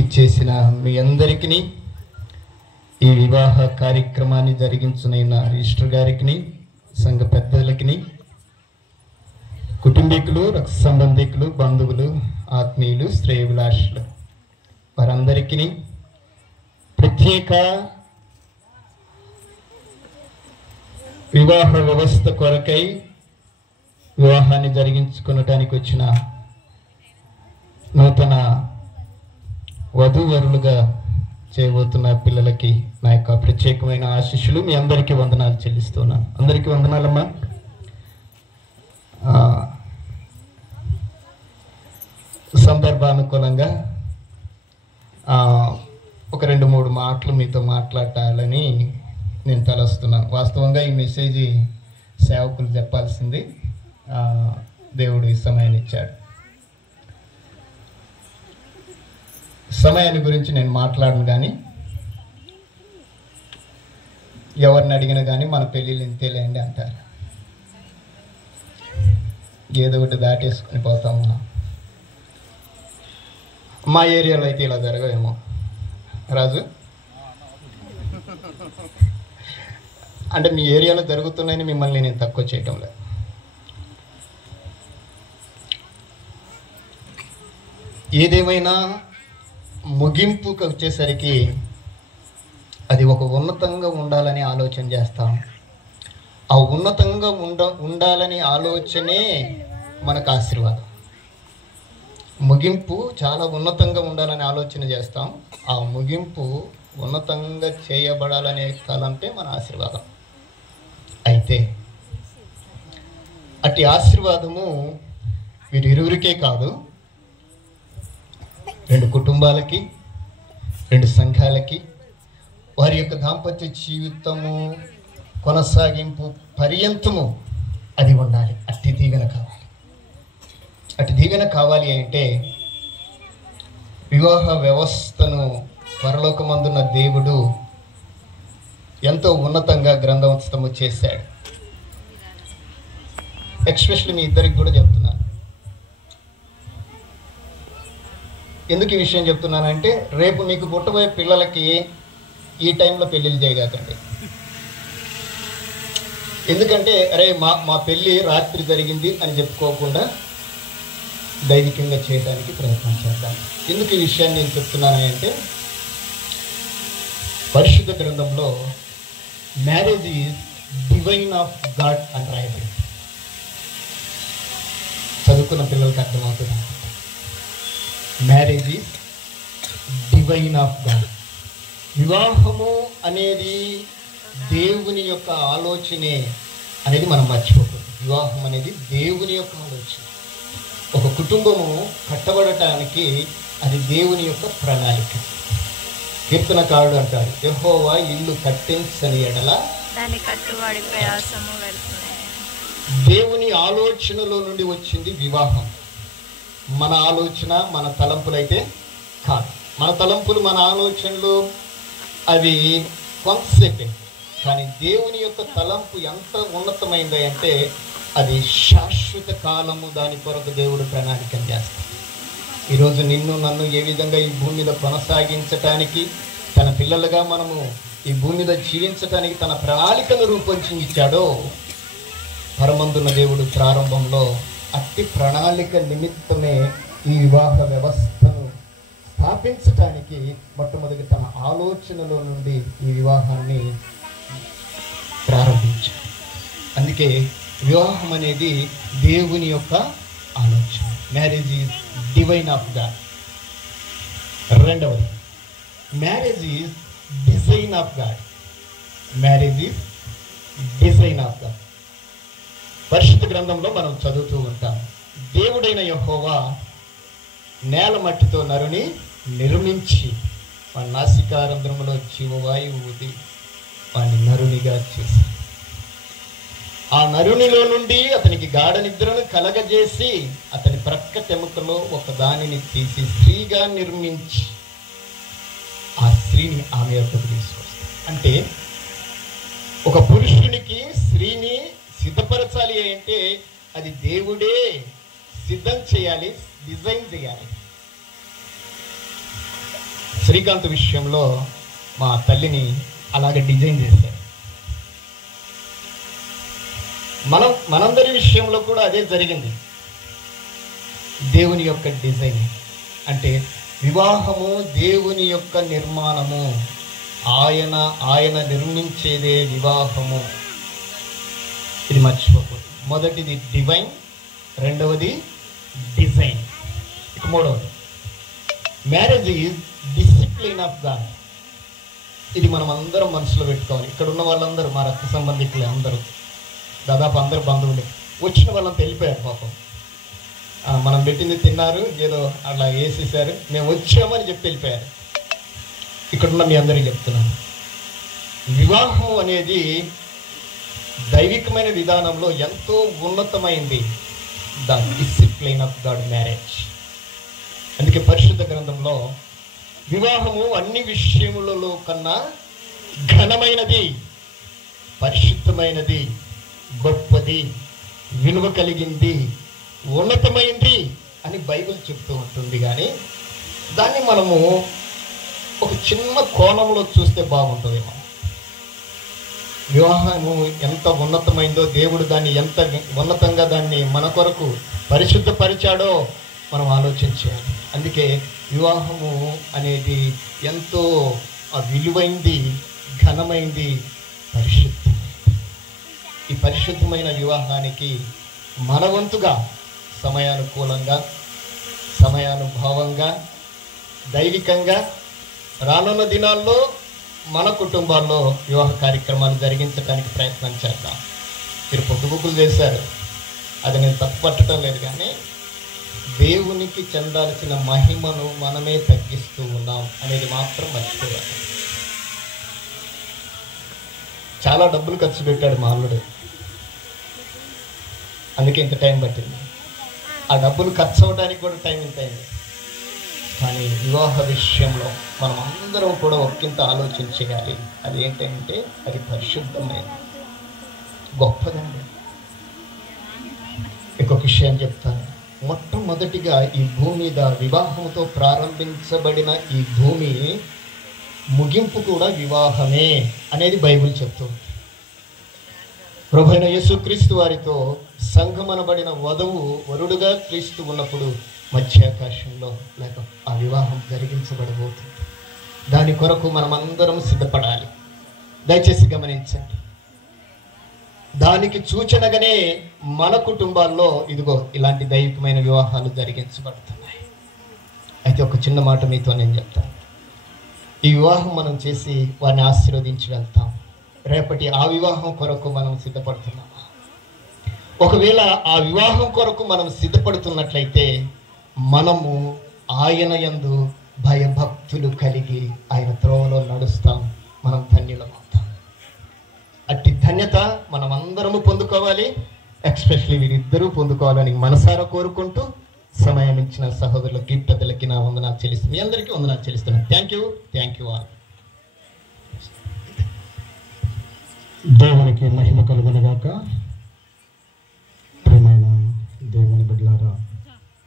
ఇచ్చేసిన మీ అందరికీ, ఈ వివాహ కార్యక్రమాన్ని జరిగించునైన రిజిస్టర్ గారికి, సంఘ పెద్దలకి, కుటుంబీకులు, రక్త సంబంధికులు, బంధువులు, ఆత్మీయులు, శ్రేయభిలాషులు వారందరికీ ప్రత్యేక వివాహ వ్యవస్థ కొరకై వివాహాన్ని జరిగించుకునటానికి వచ్చిన నూతన వధూవరులుగా చేయబోతున్న పిల్లలకి నా యొక్క ప్రత్యేకమైన ఆశీస్సులు. మీ అందరికీ వందనాలు చెల్లిస్తున్నాను. అందరికీ వందనాలమ్మా. సందర్భానుకూలంగా ఒక 2-3 మాటలు మీతో మాట్లాడాలని నేను తలస్తున్నాను. వాస్తవంగా ఈ మెసేజ్ సేవకులు చెప్పాల్సింది, దేవుడు ఈ సమయాన్ని ఇచ్చాడు. సమయాన్ని గురించి నేను మాట్లాడను, కానీ ఎవరిని అడిగినా కానీ మన పెళ్ళిళ్ళు ఇంతేలేండి అంటారు. ఏదో ఒకటి దాటేసుకుని పోతాం మనం. మా ఏరియాలో అయితే ఇలా జరగవేమో రాజు, అంటే మీ ఏరియాలో జరుగుతున్నాయని మిమ్మల్ని నేను తక్కువ చేయటం లేదు. ఏదేమైనా ముగింపుకి వచ్చేసరికి అది ఒక ఉన్నతంగా ఉండాలని ఆలోచన చేస్తాం. ఆ ఉన్నతంగా ఉండాలని ఆలోచనే మనకు ఆశీర్వాదం. ముగింపు చాలా ఉన్నతంగా ఉండాలని ఆలోచన చేస్తాం. ఆ ముగింపు ఉన్నతంగా చేయబడాలనే తలంపే మన ఆశీర్వాదం. అయితే అట్టి ఆశీర్వాదము వీరిరువురికే కాదు, 2 కుటుంబాలకి, 2 సంఘాలకి, వారి యొక్క దాంపత్య జీవితము కొనసాగింపు పర్యంతము అది ఉండాలి. అట్టి దీవెన కావాలి. అట్టి దీవెన కావాలి అంటే వివాహ వ్యవస్థను పరలోకమందున్న దేవుడు ఎంతో ఉన్నతంగా గ్రంథస్థము చేశాడు. ఎస్పెషల్లీ మీ ఇద్దరికి కూడా చెప్తున్నాను. ఎందుకు ఈ విషయం చెప్తున్నానంటే, రేపు మీకు పుట్టబోయే పిల్లలకి ఈ టైంలో పెళ్ళిళ్ళు చేయగాకండి. ఎందుకంటే అరే మా పెళ్ళి రాత్రి జరిగింది అని చెప్పుకోకుండా దైవికంగా చేయడానికి ప్రయత్నం చేద్దాం. ఎందుకు ఈ విషయాన్ని నేను చెప్తున్నానంటే, పరిశుద్ధ గ్రంథంలో marriage is divine of God అని రాయబడింది. చదువుకున్న పిల్లలకి అర్థమవుతుంది. Marriage is divine of God. వివాహము అనేది దేవుని యొక్క ఆలోచనే అనేది మనం మర్చిపోకూడదు. వివాహం అనేది దేవుని యొక్క ఆలోచన. ఒక కుటుంబము కట్టబడటానికి అది దేవుని యొక్క ప్రణాళిక. కీర్తనకారుడు అంటాడు, యెహోవా ఇల్లు కట్టించని ఎడల దాని కట్టువాడి ప్రయాసము వెళ్తుంది. దేవుని ఆలోచనలో నుండి వచ్చింది వివాహం. మన ఆలోచన, మన తలంపులైతే కాదు. మన తలంపులు, మన ఆలోచనలు అవి కొంతసేపే. కానీ దేవుని యొక్క తలంపు ఎంత ఉన్నతమైంది అంటే అది శాశ్వత కాలము. దాని కొరకు దేవుడు ప్రణాళిక చేస్తాడు. ఈరోజు నిన్ను నన్ను ఏ విధంగా ఈ భూమి మీద కొనసాగించటానికి, తన పిల్లలుగా మనము ఈ భూమి మీద జీవించటానికి తన ప్రణాళికను రూపొందించాడో, పరమందున్న దేవుడు ప్రారంభంలో అట్టి ప్రణాళిక నిమిత్తమే ఈ వివాహ వ్యవస్థను స్థాపించటానికి మొట్టమొదటి తన ఆలోచనలో నుండి ఈ వివాహాన్ని ప్రారంభించాడు. అందుకే వివాహం అనేది దేవుని యొక్క ఆలోచన. Marriage is divine of God. రెండవది, marriage is design of God. Marriage is design of God. పరిశుద్ధ గ్రంథంలో మనం చదువుతూ ఉంటాం, దేవుడైన యెహోవా నేల మట్టితో నరుని నిర్మించి వాడి నాసికారంధ్రములో జీవవాయువు ఊది వాడిని నరునిగా చేసి, ఆ నరునిలో నుండి అతనికి గాఢ నిద్రను కలగజేసి అతని ప్రక్క తెముకలో ఒక దానిని తీసి స్త్రీగా నిర్మించి ఆ స్త్రీని ఆమె యొద్దకు తీసుకొస్తాడు. అంటే ఒక పురుషునికి స్త్రీని సిద్ధపరచాలి అంటే అది దేవుడే సిద్ధం చేయాలి, డిజైన్ చేయాలి. శ్రీకాంత్ విషయంలో మా తల్లిని అలాగే డిజైన్ చేశారు. మనందరి విషయంలో కూడా అదే జరిగింది. దేవుని యొక్క డిజైన్ అంటే వివాహము దేవుని యొక్క నిర్మాణము. ఆయన నిర్మించేదే వివాహము. ఇది మర్చిపోకూడదు. మొదటిది డివైన్, రెండవది డిజైన్. ఇక మూడవది marriage is discipline of God. ఇది మనం అందరం మనసులో పెట్టుకోవాలి. ఇక్కడ ఉన్న వాళ్ళందరూ మా రక్త సంబంధికులే, అందరూ దాదాపు అందరు బంధువులే. వచ్చిన వాళ్ళంతా వెళ్ళిపోయారు పాపం. మనం పెట్టింది తిన్నారు, ఏదో అట్లా వేసేసారు, మేము వచ్చామని చెప్పి వెళ్ళిపోయారు. ఇక్కడున్న మీ అందరికీ చెప్తున్నాను, వివాహం అనేది దైవికమైన విధానంలో ఎంతో ఉన్నతమైంది. The discipline of God marriage. అందుకే పరిశుద్ధ గ్రంథంలో వివాహము అన్ని విషయములలో కన్నా ఘనమైనది, పరిశుద్ధమైనది, గొప్పది, విలువ కలిగింది, ఉన్నతమైంది అని బైబిల్ చెప్తూ ఉంటుంది. కానీ దాన్ని మనము ఒక చిన్న కోణంలో చూస్తే బాగుంటుందేమో. వివాహము ఎంత ఉన్నతమైందో, దేవుడు దాన్ని ఎంత ఉన్నతంగా దాన్ని మన కొరకు పరిశుద్ధపరిచాడో మనం ఆలోచించాలి. అందుకే వివాహము అనేది ఎంతో విలువైంది, ఘనమైంది, పరిశుద్ధమైంది. ఈ పరిశుద్ధమైన వివాహానికి మన వంతుగా సమయానుకూలంగా, సమయానుభావంగా, దైవికంగా రానున్న దినాల్లో మన కుటుంబాల్లో వివాహ కార్యక్రమాలు జరిగించడానికి ప్రయత్నం చేద్దాం. మీరు పొద్దుగుకులు చేశారు, అది నేను తప్పుపట్టడం లేదు. కానీ దేవునికి చెందాల్సిన మహిమను మనమే తగ్గిస్తూ ఉన్నాం అనేది మాత్రం మర్చిపోవాలి. చాలా డబ్బులు ఖర్చు పెట్టాడు మా అల్లుడు, అందుకే ఇంత టైం పట్టింది. ఆ డబ్బులు ఖర్చు అవడానికి కూడా టైం ఇంత అయింది. కానీ వివాహ విషయంలో మనం అందరం కూడా ఒక్కింత ఆలోచన చేయాలి. అది ఏంటంటే అది పరిశుద్ధమైనది, గొప్పదండి. ఇంకొక విషయం చెప్తాను. మొట్టమొదటిగా ఈ భూమి మీద వివాహంతో ప్రారంభించబడిన ఈ భూమి ముగింపు కూడా వివాహమే అనేది బైబిల్ చెప్తుంది. ప్రభువైన యేసుక్రీస్తు వారితో సంఘమనబడిన వధువు వరుడుగా క్రీస్తు ఉన్నప్పుడు మధ్యాకాశంలో లేక ఆ వివాహం జరిగించబడబోతుంది. దాని కొరకు మనమందరం సిద్ధపడాలి. దయచేసి గమనించండి. దానికి సూచనగానే మన కుటుంబాల్లో ఇదిగో ఇలాంటి దైవికమైన వివాహాలు జరిగించబడుతున్నాయి. అయితే ఒక చిన్న మాట మీతో నేను చెప్తాను. ఈ వివాహం మనం చేసి వారిని ఆశీర్వదించి వెళ్తాం. రేపటి ఆ వివాహం కొరకు మనం సిద్ధపడుతున్నామా? ఒకవేళ ఆ వివాహం కొరకు మనం సిద్ధపడుతున్నట్లయితే మనము ఆయన యందు భయభక్తులు కలిగి ఆయన త్రోవలో నడుస్తాం. మనం ధన్యులమవుతాం. అట్టి ధన్యత మనం అందరము పొందుకోవాలి. ఎక్స్పెషలీ వీరిద్దరూ పొందుకోవాలని మనసారా కోరుకుంటూ సమయం ఇచ్చిన సహోదరులకి, పెద్దలకి నా వందనాలు చెల్లిస్తున్నాను. మీ అందరికీ వందనాలు చెల్లిస్తున్నాను. Thank you all. దేవునికి మహిమ కలుగునుగాక.